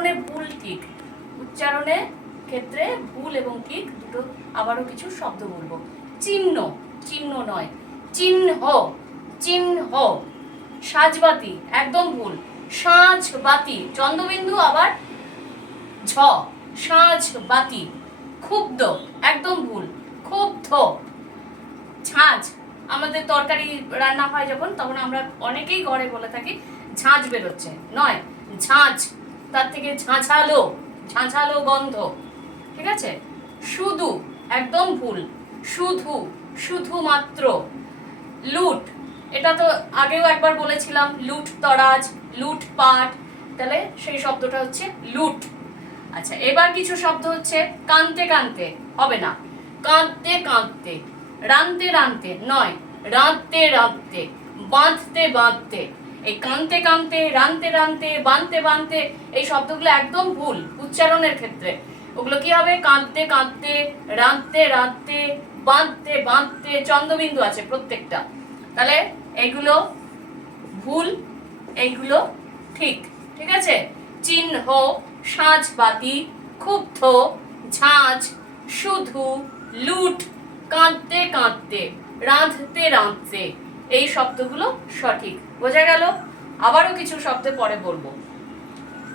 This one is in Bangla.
উচ্চারণে ভুল ঠিক, উচ্চারণে ক্ষেত্রে ভুল এবং ঠিক দুটো আবারও কিছু শব্দ বলবো। চিহ্ন, চিহ্ন নয়, চিহ্ন, চিহ্ন। সাজবাতি একদম ভুল, সাজবাতি চন্দ্রবিন্দু আবার ঝ, সাজবাতি। ক্ষুব্ধ একদম ভুল, ক্ষুব্ধ। ঝাঁঝ, আমাদের তরকারি রান্না হয় যখন তখন আমরা অনেকেই ঘরে বলে থাকি ঝাঁঝ বেরোচ্ছে, নয় ঝাঁঝ, তার থেকে ঝাঁঝালো, ঝাঁঝালো গন্ধ। ঠিক আছে? শুধু একদম ভুল, শুধু, শুধুমাত্র। লুট, এটা তো আগেও একবার বলেছিলাম, লুট তরাজ, লুটপাট, তাহলে সেই শব্দটা হচ্ছে লুট। আচ্ছা, এবার কিছু শব্দ হচ্ছে কানতে কানতে, হবে না, কাঁদতে কাঁদতে, রানতে রানতে নয়, রাঁধতে রাঁধতে, বাঁধতে বাঁধতে। এই কানতে কানতে, রানতে রানতে, বাঁধতে বাঁধতে, এই শব্দগুলো একদম ভুল উচ্চারণের ক্ষেত্রে। ওগুলো কি হবে? কাঁদতে কাঁদতে, রাঁধতে রাঁধতে, বাঁধতে বাঁধতে, চন্দ্রবিন্দু আছে প্রত্যেকটা। তাহলে এইগুলো ভুল, এইগুলো ঠিক। ঠিক আছে? চিহ্ন, সাজবাতি, ক্ষুব্ধ, ঝাঁঝ, শুধু, লুট, কাঁদতে কাঁদতে, রাঁধতে রাঁধতে, এই শব্দগুলো সঠিক। বোঝা গেল? আবারও কিছু শব্দ পরে বলবো।